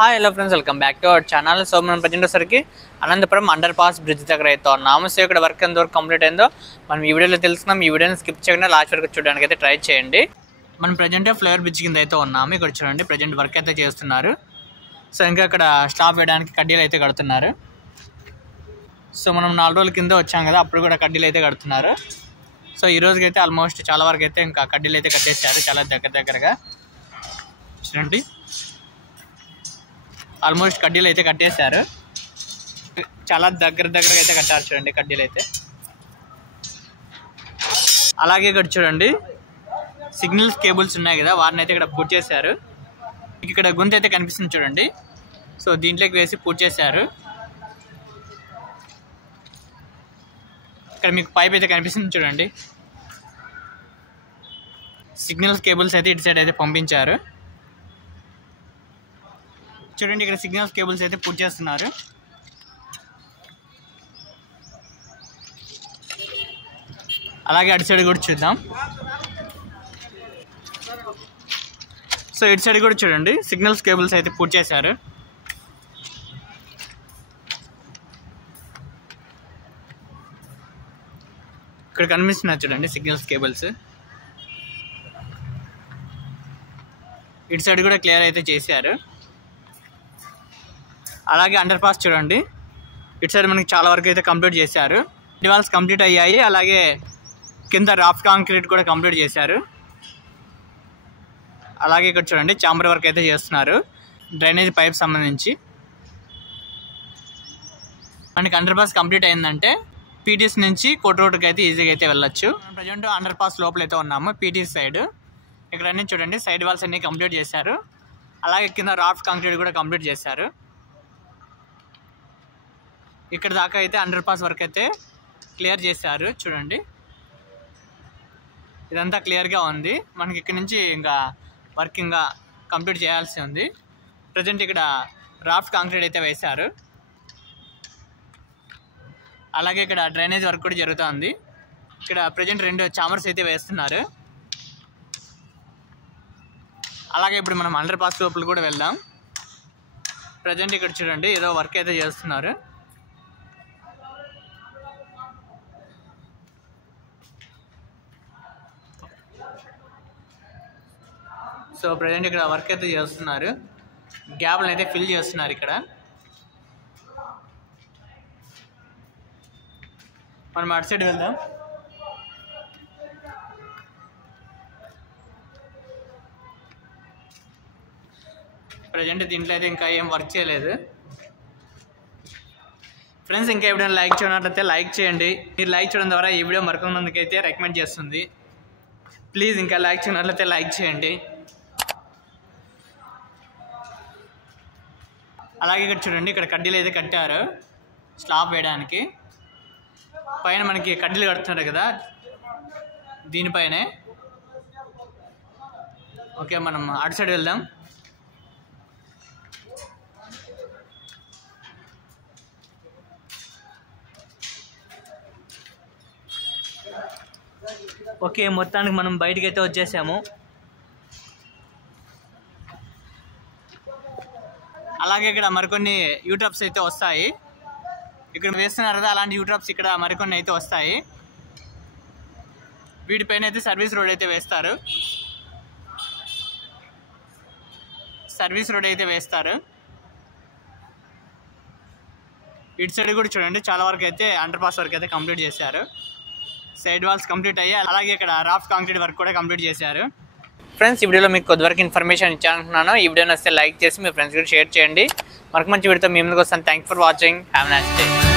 Hi hello friends, welcome back to our channel. So మనం present వచ్చేసరికి Anantapuram under pass bridge దగ్గర అయితే ఉన్నాము. సో ఇక్కడ వర్క్ ఎంతవరకు కంప్లీట్ అయిందో మనం ఈ వీడియోలో తెలుసుకున్నాం. ఈ వీడియోని స్కిప్ చేయకుండా లాస్ట్ వరకు చూడడానికి అయితే ట్రై చేయండి. మనం ప్రజెంట్ ఫ్లైఓవర్ బ్రిడ్జ్ కింద అయితే ఉన్నాము. ఇక్కడ చూడండి, ప్రజెంట్ వర్క్ అయితే చేస్తున్నారు. సో ఇంకా ఇక్కడ స్టాప్ వేయడానికి కడ్డీలు అయితే కడుతున్నారు. సో మనం 4 రోజుల కింద వచ్చాం కదా, అప్పుడు కూడా కడ్డీలు అయితే కడుతున్నారు. సో ఈ రోజుకి అయితే ఆల్మోస్ట్ చాలా వరకు అయితే ఇంకా కడ్డీలు అయితే కట్టేశారు, చాలా దగ్గరగా. చూడండి, ఆల్మోస్ట్ కడ్డీలు అయితే కట్టేశారు, చాలా దగ్గరగా అయితే కట్టారు. చూడండి కడ్డీలు అయితే. అలాగే ఇక్కడ చూడండి, సిగ్నల్స్ కేబుల్స్ ఉన్నాయి కదా, వాటిని అయితే ఇక్కడ పూర్తి చేశారు. ఇక్కడ గుంత అయితే కనిపిస్తుంది చూడండి. సో దీంట్లోకి వేసి పూర్తి చేశారు. ఇక్కడ మీకు పైప్ అయితే కనిపిస్తుంది చూడండి. సిగ్నల్స్ కేబుల్స్ అయితే ఇటు సైడ్ అయితే పంపించారు. చూడండి, ఇక్కడ సిగ్నల్స్ కేబుల్స్ అయితే పూర్తి చేస్తున్నారు. అలాగే అటు సైడ్ కూడా చూద్దాం. సో ఇటు సైడ్ కూడా చూడండి, సిగ్నల్స్ కేబుల్స్ అయితే పూర్తి చేశారు. ఇక్కడ కనిపిస్తున్నారు చూడండి సిగ్నల్స్ కేబుల్స్. ఇటు సైడ్ కూడా క్లియర్ అయితే చేశారు. అలాగే అండర్ పాస్ చూడండి, ఇటు సైడ్ మనకి చాలా వరకు అయితే కంప్లీట్ చేశారు. వాల్స్ కంప్లీట్ అయ్యాయి. అలాగే కింద రాఫ్ కాంక్రీట్ కూడా కంప్లీట్ చేశారు. అలాగే ఇక్కడ చూడండి, చాంబర్ వర్క్ అయితే చేస్తున్నారు, డ్రైనేజ్ పైప్ సంబంధించి. మనకి అండర్ పాస్ కంప్లీట్ అయిందంటే పీటీఎస్ నుంచి కోట రోడ్కి అయితే ఈజీగా అయితే వెళ్ళొచ్చు. ప్రజెంట్ అండర్ పాస్ లోపల అయితే ఉన్నాము, పీటీఎస్ సైడ్. ఇక్కడ అన్నీ చూడండి, సైడ్ వాల్స్ అన్నీ కంప్లీట్ చేశారు. అలాగే కింద రాఫ్ కాంక్రీట్ కూడా కంప్లీట్ చేశారు. ఇక్కడ దాకా అయితే అండర్ పాస్ వర్క్ అయితే క్లియర్ చేశారు. చూడండి, ఇదంతా క్లియర్గా ఉంది. మనకి ఇక్కడ నుంచి ఇంకా వర్క్ ఇంకా కంప్లీట్ చేయాల్సి ఉంది. ప్రజెంట్ ఇక్కడ రాఫ్ కాంక్రీట్ అయితే వేశారు. అలాగే ఇక్కడ డ్రైనేజ్ వర్క్ కూడా జరుగుతుంది. ఇక్కడ ప్రజెంట్ 2 చాంబర్స్ అయితే వేస్తున్నారు. అలాగే ఇప్పుడు మనం అండర్ పాస్ లోపల కూడా వెళ్దాం. ప్రజెంట్ ఇక్కడ చూడండి, ఏదో వర్క్ అయితే చేస్తున్నారు. సో ప్రజెంట్ ఇక్కడ వర్క్ అయితే చేస్తున్నారు, గ్యాప్లను అయితే ఫిల్ చేస్తున్నారు. ఇక్కడ మనం అటు సైడ్ వెళ్దాం. ప్రజెంట్ దీంట్లో అయితే ఇంకా ఏం వర్క్ చేయలేదు. ఫ్రెండ్స్, ఇంకా ఎప్పుడైనా లైక్ చేయనట్లయితే లైక్ చేయండి. మీరు లైక్ చేయడం ద్వారా ఈ వీడియో మరికొంతమందికి అయితే రికమెండ్ చేస్తుంది. ప్లీజ్ ఇంకా లైక్ చేయనట్లయితే లైక్ చేయండి. అలాగే ఇక్కడ చూడండి, ఇక్కడ కడ్డీలు అయితే కట్టారు స్లాబ్ వేయడానికి. పైన మనకి కడ్డీలు కడుతున్నారు కదా, దీనిపైనే. ఓకే, మనం అటు సైడ్ వెళ్దాం. ఓకే, మొత్తానికి మనం బయటికి అయితే వచ్చేసాము. అలాగే ఇక్కడ మరికొన్ని యూట్యూబ్స్ అయితే వస్తాయి. ఇక్కడ వేస్తున్నారు కదా, అలాంటి యూట్యూబ్స్ ఇక్కడ మరికొన్ని అయితే వస్తాయి. వీటిపైన అయితే సర్వీస్ రోడ్ అయితే వేస్తారు. ఇటు సైడ్ కూడా చూడండి, చాలా వరకు అయితే అండర్ పాస్ వర్క్ అయితే కంప్లీట్ చేశారు. సైడ్ వాల్స్ కంప్లీట్ అయ్యాయి. అలాగే ఇక్కడ రాఫ్ కాంక్రీట్ వర్క్ కూడా కంప్లీట్ చేశారు. ఫ్రెండ్స్, ఈ వీడియోలో మీకు కొద్దివరకు ఇన్ఫర్మేషన్ ఇచ్చానుకుంటున్నాను. ఈ వీడియోని వస్తే లైక్ చేసి మీ ఫ్రెండ్స్ కూడా షేర్ చేయండి. మరొక మంచి వీడియోతో మీ ముందుకు వస్తాను. Thank for watching. Have a nice day.